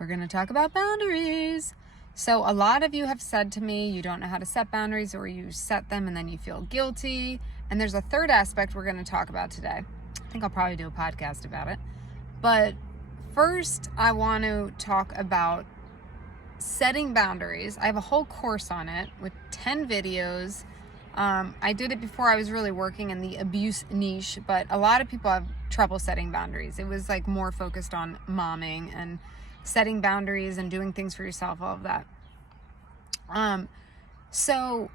we're going to talk about boundaries. So a lot of you have said to me, you don't know how to set boundaries, or you set them and then you feel guilty. And there's a third aspect we're going to talk about today. I think I'll probably do a podcast about it. But first, I want to talk about setting boundaries. I have a whole course on it with 10 videos. I did it before I was really working in the abuse niche, but a lot of people have trouble setting boundaries. It was like more focused on momming and setting boundaries and doing things for yourself, all of that. So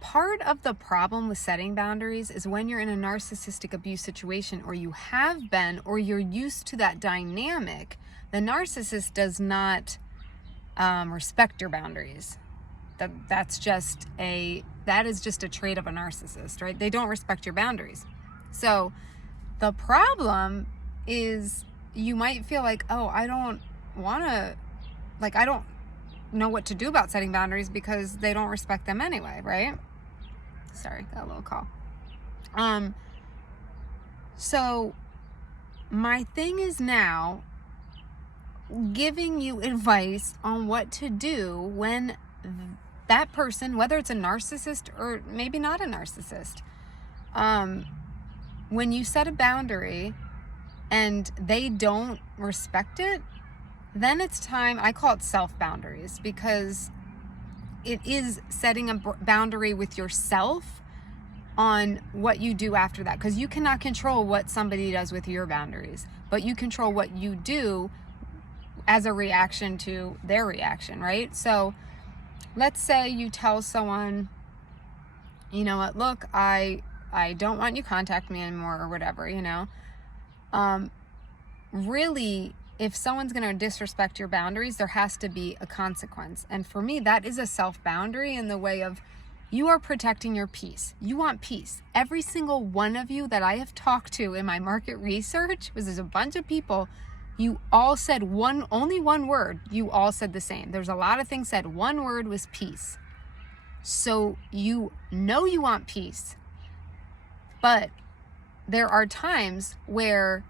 part of the problem with setting boundaries is when you're in a narcissistic abuse situation, or you have been, or you're used to that dynamic, the narcissist does not respect your boundaries. That is just a trait of a narcissist, right? They don't respect your boundaries. So the problem is you might feel like, oh, I don't know what to do about setting boundaries because they don't respect them anyway, right? Sorry, got a little call. So my thing is now giving you advice on what to do when that person, whether it's a narcissist or maybe not a narcissist, when you set a boundary and they don't respect it, then it's time. I call it self-boundaries, because it is setting a boundary with yourself on what you do after that, because you cannot control what somebody does with your boundaries, but you control what you do as a reaction to their reaction, right? So let's say you tell someone, you know what, look, I don't want you to contact me anymore, or whatever, really, if someone's going to disrespect your boundaries, there has to be a consequence. And for me, that is a self-boundary in the way of, you are protecting your peace. You want peace. Every single one of you that I have talked to in my market research, because there's a bunch of people, you all said only one word. You all said the same. There's a lot of things said. One word was peace. So you know you want peace. But there are times where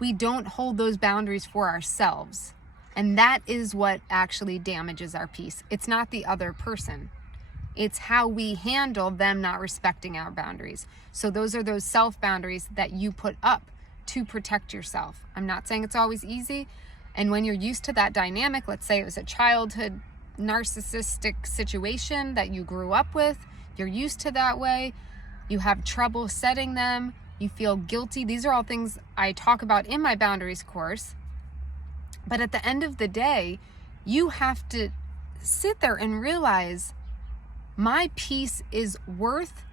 we don't hold those boundaries for ourselves. And that is what actually damages our peace. It's not the other person. It's how we handle them not respecting our boundaries. So those are those self-boundaries that you put up to protect yourself. I'm not saying it's always easy. And when you're used to that dynamic, let's say it was a childhood narcissistic situation that you grew up with, you're used to that way, you have trouble setting them, you feel guilty. These are all things I talk about in my boundaries course. But at the end of the day, you have to sit there and realize, my peace is worth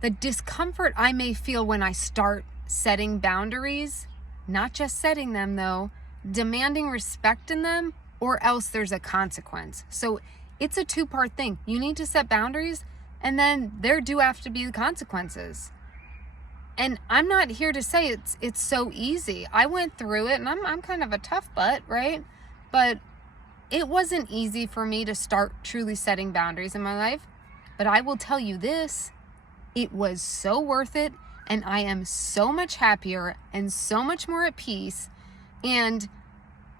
the discomfort I may feel when I start setting boundaries, not just setting them though, demanding respect in them, or else there's a consequence. So it's a two-part thing. You need to set boundaries, and then there do have to be the consequences. And I'm not here to say it's so easy. I went through it, and I'm kind of a tough butt, right? But it wasn't easy for me to start truly setting boundaries in my life. But I will tell you this, it was so worth it. And I am so much happier and so much more at peace. And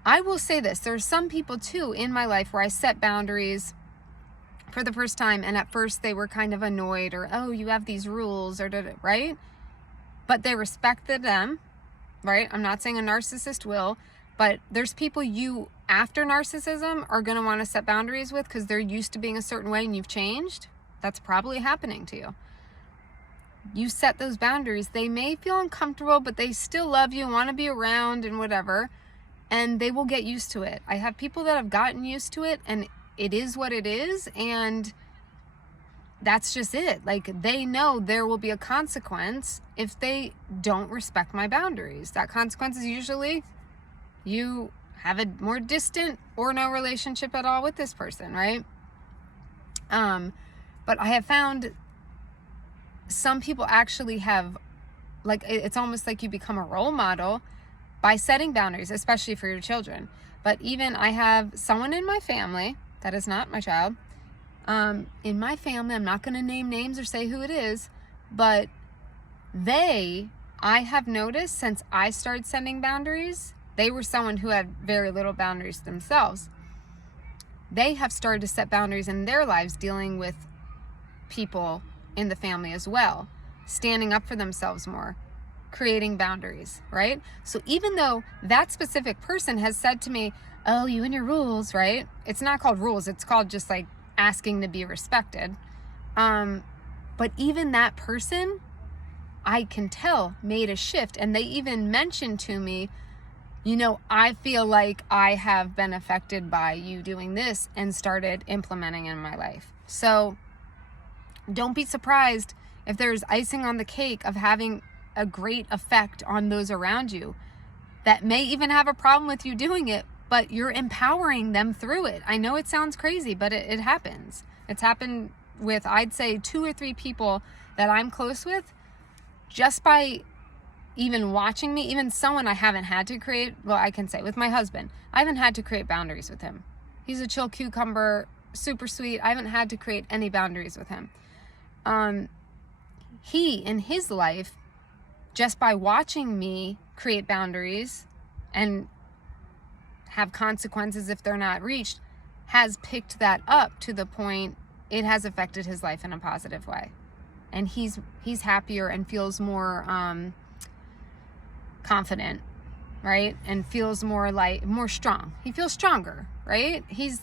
I will say this, there's some people too in my life where I set boundaries for the first time. And at first they were kind of annoyed, or, oh, you have these rules, or right? But they respected them, right? I'm not saying a narcissist will, but there's people you, after narcissism, are going to want to set boundaries with because they're used to being a certain way and you've changed. That's probably happening to you. You set those boundaries, they may feel uncomfortable, but they still love you and want to be around and whatever, and they will get used to it. I have people that have gotten used to it, and it is what it is, and that's just it. Like, they know there will be a consequence if they don't respect my boundaries. That consequence is usually you have a more distant or no relationship at all with this person, right? But I have found some people actually have, like, it's almost like you become a role model by setting boundaries, especially for your children. But even I have someone in my family, that is not my child, in my family, I'm not going to name names or say who it is, but I have noticed since I started setting boundaries, they were someone who had very little boundaries themselves. They have started to set boundaries in their lives, dealing with people in the family as well, standing up for themselves more, creating boundaries, right? So even though that specific person has said to me, oh, you and your rules, right? It's not called rules. It's called just like asking to be respected. But even that person, I can tell, made a shift. And they even mentioned to me, you know, I feel like I have been affected by you doing this, and started implementing in my life. So don't be surprised if there's icing on the cake of having a great effect on those around you that may even have a problem with you doing it, but you're empowering them through it. I know it sounds crazy, but it happens. It's happened with, I'd say, 2 or 3 people that I'm close with, just by even watching me, even someone I haven't had to create, well, I can say with my husband, I haven't had to create boundaries with him. He's a chill cucumber, super sweet. I haven't had to create any boundaries with him. He, in his life, just by watching me create boundaries and have consequences if they're not reached, has picked that up to the point it has affected his life in a positive way. And he's happier and feels more confident, right? And feels more strong. He feels stronger, right? He's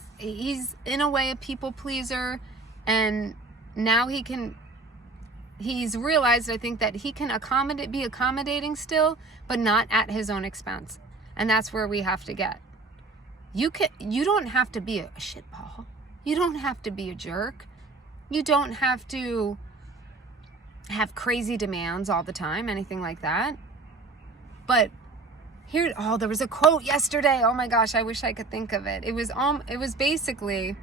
in a way a people pleaser, and now he's realized, I think, that he can be accommodating still, but not at his own expense. And that's where we have to get. You don't have to be a shitball. You don't have to be a jerk. You don't have to have crazy demands all the time, anything like that. But there was a quote yesterday. Oh my gosh, I wish I could think of it. It was basically,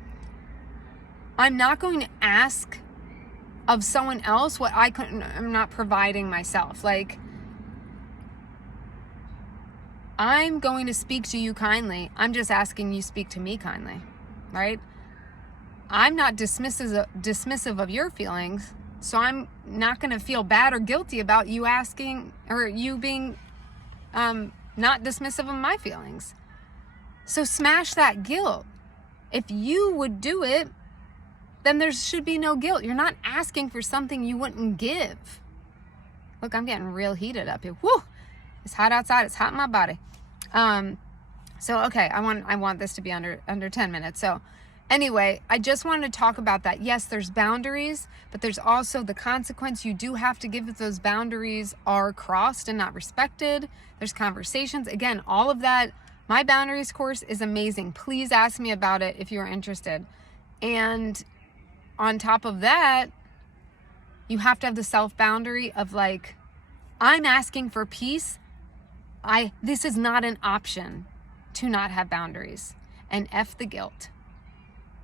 I'm not going to ask of someone else what I'm not providing myself. Like, I'm going to speak to you kindly. I'm just asking you speak to me kindly, right? I'm not dismissive of your feelings, so I'm not going to feel bad or guilty about you asking, or you being not dismissive of my feelings. So smash that guilt. If you would do it, then there should be no guilt. You're not asking for something you wouldn't give. Look, I'm getting real heated up here. Woo! It's hot outside. It's hot in my body. So okay, I want this to be under 10 minutes. So anyway, I just wanted to talk about that. Yes, there's boundaries, but there's also the consequence you do have to give if those boundaries are crossed and not respected. There's conversations. Again, all of that. My boundaries course is amazing. Please ask me about it if you're interested. And on top of that, you have to have the self-boundary of like, I'm asking for peace. This is not an option to not have boundaries. And F the guilt.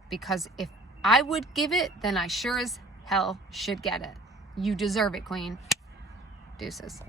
Because if I would give it, then I sure as hell should get it. You deserve it, queen. Deuces.